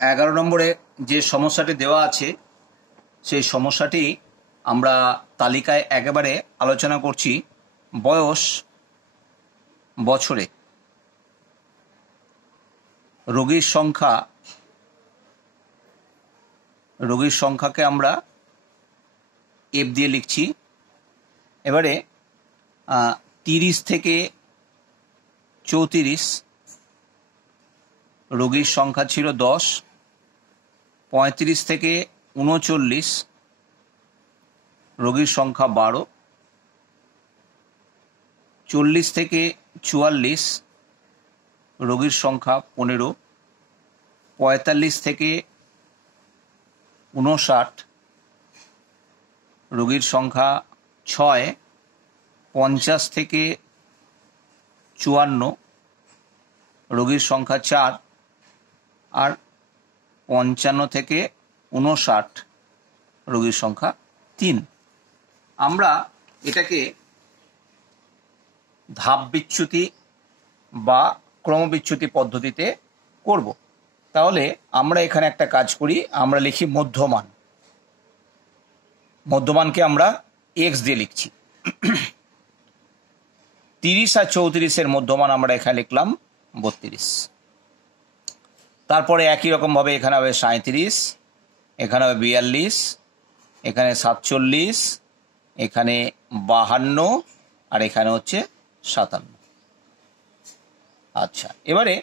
11 নম্বরে যে সমস্যাটি দেওয়া আছে সেই সমস্যাটি আমরা তালিকায় একেবারে আলোচনা করছি। বয়স বছরে, রোগীর সংখ্যাকে আমরা এফ দিয়ে লিখছি। এবারে 30 থেকে 34 রোগীর সংখ্যা ছিল 10। 35 থেকে 39 রোগীর সংখ্যা 12। 40 থেকে 44 রোগীর সংখ্যা 15। 45 থেকে 59 রোগীর সংখ্যা 6। 50 থেকে 54 রোগীর সংখ্যা 4। আর 55 থেকে 59 রোগীর সংখ্যা 3। আমরা এটাকে ধাপ বিচ্যুতি বা ক্রমবিচ্যুতি পদ্ধতিতে করব। তাহলে আমরা এখানে একটা কাজ করি, আমরা লিখি মধ্যমানকে আমরা এক্স দিয়ে লিখছি। 30 আর 34 মধ্যমান আমরা এখানে লিখলাম 32। তারপরে একই রকম ভাবে এখানে হবে 37, এখানে হবে 42, এখানে 47, এখানে 52 আর এখানে হচ্ছে 57। আচ্ছা, এবারে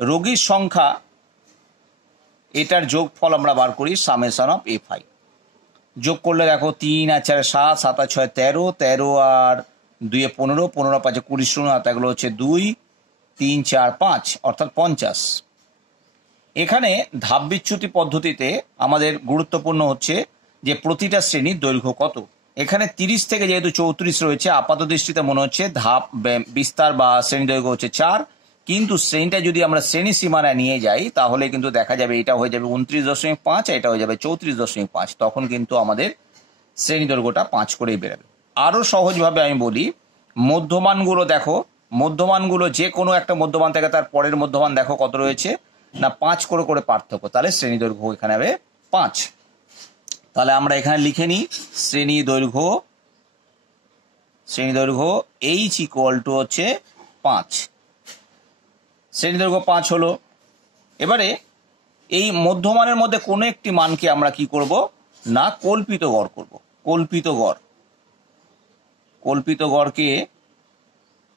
রোগীর সংখ্যা এটার যোগফল আমরা বার করি, সামেশন অফ এফআই। যোগ করলে দেখো 3 আর 4 7, 7 আর 6 13, 13 আর 2 15, 15 আর 5 20, 0 আর এগুলো হচ্ছে 2 3 4 5 অর্থাৎ 50। এখানে ধাপ বিচ্যুতি পদ্ধতিতে আমাদের গুরুত্বপূর্ণ হচ্ছে যে প্রতিটা শ্রেণীর দৈর্ঘ্য কত। এখানে 30 থেকে যেহেতু 34 রয়েছে, আপাত দৃষ্টিতে মনে হচ্ছে ধাপ বিস্তার বা শ্রেণী দৈর্ঘ্য হচ্ছে 4, কিন্তু শ্রেণীটা যদি আমরা শ্রেণী সীমানায় নিয়ে যাই তাহলে কিন্তু দেখা যাবে এটা হয়ে যাবে 29.5 আর এটা হয়ে যাবে 34.5। তখন কিন্তু আমাদের শ্রেণী দৈর্ঘ্যটা 5 করেই বেরোবে। আরো সহজভাবে আমি বলি, মধ্যমানগুলো দেখো, মধ্যমানগুলো যে কোনো একটা মধ্যমান থেকে তার পরের মধ্যমান দেখো কত রয়েছে না 5 করে করে পার্থক্য, তাহলে শ্রেণী দৈর্ঘ্য এখানে হবে 5। তাহলে আমরা এখানে লিখে নিই শ্রেণী দৈর্ঘ্য এইচ ইকুয়াল টু হচ্ছে 5। শ্রেণী দৈর্ঘ্য 5 হলো। এবারে এই মধ্যমানের মধ্যে কোনো একটি মানকে আমরা কি করব না কল্পিত গড় করব। কল্পিত গড়কে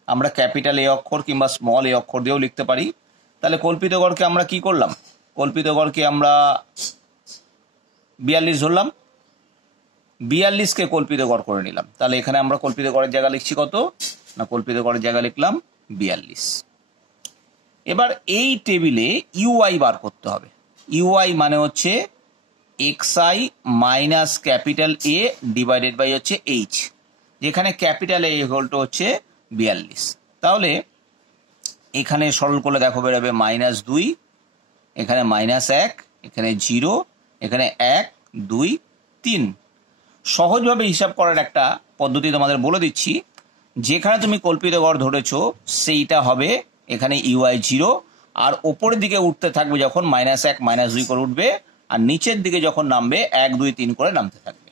আমরা ক্যাপিটাল এ অক্ষর কিংবা স্মল এ অক্ষর দিয়েও লিখতে পারি। তাহলে কল্পিত গড়কে আমরা কি করলাম, কল্পিত গড়কে আমরা 42 ধরলাম, 42কে কল্পিত গড় করে নিলাম। তাহলে এখানে আমরা কল্পিত গড়ের জায়গা লিখছি কত না, কল্পিত গড়ের জায়গা লিখলাম 42। এবার এই টেবিলে ইউআই বার করতে হবে। ইউআই মানে হচ্ছে XI minus capital A divided by হচ্ছে এইচ, যেখানে ক্যাপিটাল এ ইকুয়াল টু হচ্ছে 42। তাহলে এখানে সরল করলে দেখো বেরোবে -2, এখানে -1, এখানে 0, এখানে 1 2 3। সহজভাবে হিসাব করার একটা পদ্ধতি তোমাদের বলে দিচ্ছি। যেখানে তুমি কল্পিত গড় ধরেছো সেইটা হবে এখানে ইউআই 0, আর ওপরের দিকে উঠতে থাকবে যখন -1 -2 করে উঠবে, আর নিচের দিকে যখন নামবে 1 2 3 করে নামতে থাকবে।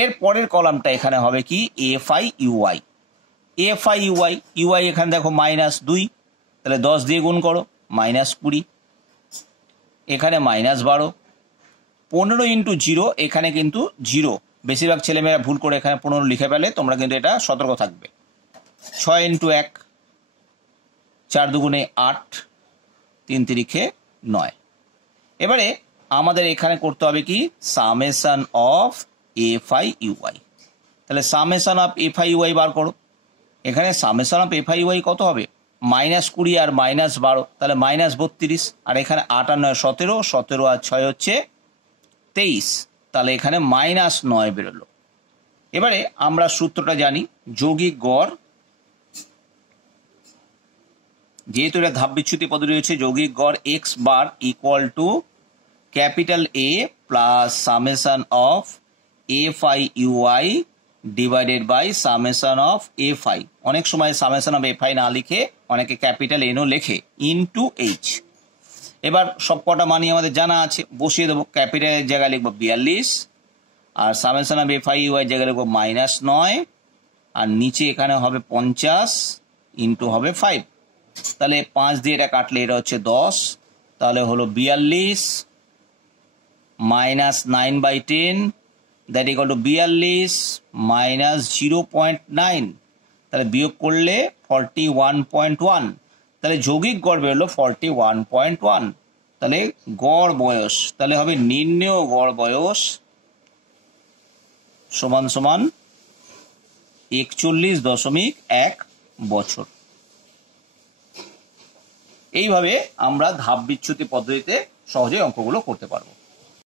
এর পরের কলামটা এখানে হবে কি এফআই ইউআই। ইউআই এখানে দেখো -2, তাহলে 10 দিয়ে গুণ করো -20, এখানে -12, 15 ইন্টু 0, এখানে কিন্তু 0। বেশিরভাগ ছেলেমেয়েরা ভুল করে এখানে 15 লিখে ফেলে, তোমরা কিন্তু এটা সতর্ক থাকবে। 6 ইন্টু 1, 4 দুগুণে 8, 3 তিরিখে 9। এবারে আমাদের এখানে করতে হবে কি সামেশন অফ এফআই ইউআই। তাহলে সামেশন অফ এফআই ইউআই বার করো। এখানে সামেশন অফ এফআই ইউআই কত হবে, -20 আর -12, তাহলে -32, আর এখানে 8 আর 9 17, 17 আর 6 হচ্ছে 23, তাহলে এখানে -9 বেরোলো। এবারে আমরা সূত্রটা জানি, যৌগিক গড়, যেহেতু এটা ধাপ বিচ্যুতি পদ্ধতি রয়েছে, যৌগিক গড় x bar equal to capital A plus summation of FI UI divided by summation of FI. অনেক সময় সামেশন অফ এফআই না লিখে অনেকে ক্যাপিটাল এনও লেখে, ইনটু এইচ। এবার সব কটা মানই আমাদের জানা আছে, বসিয়ে দেবো। ক্যাপিটালের জায়গায় লিখবো 42, আর সামেশন অফ FIUI জায়গায় লিখবো -9, আর নিচে এখানে হবে 50 ইন্টু হবে 5। তাহলে 5 দিয়ে এটা কাটলে এটা হচ্ছে 10, তাহলে হলো 42 minus 9/10, that equal to 42 minus 0.9, তাহলে বিয়োগ করলে 41.1, তাহলে যৌগিক গড় বেরোলো 41.1। তাহলে গড় বয়স তাহলে হবে নির্ণেয় গড় বয়স সমান সমান 41.1 বছর। এইভাবে আমরা ধাপ বিচ্যুতি পদ্ধতিতে সহজে অঙ্কগুলো করতে পারবো।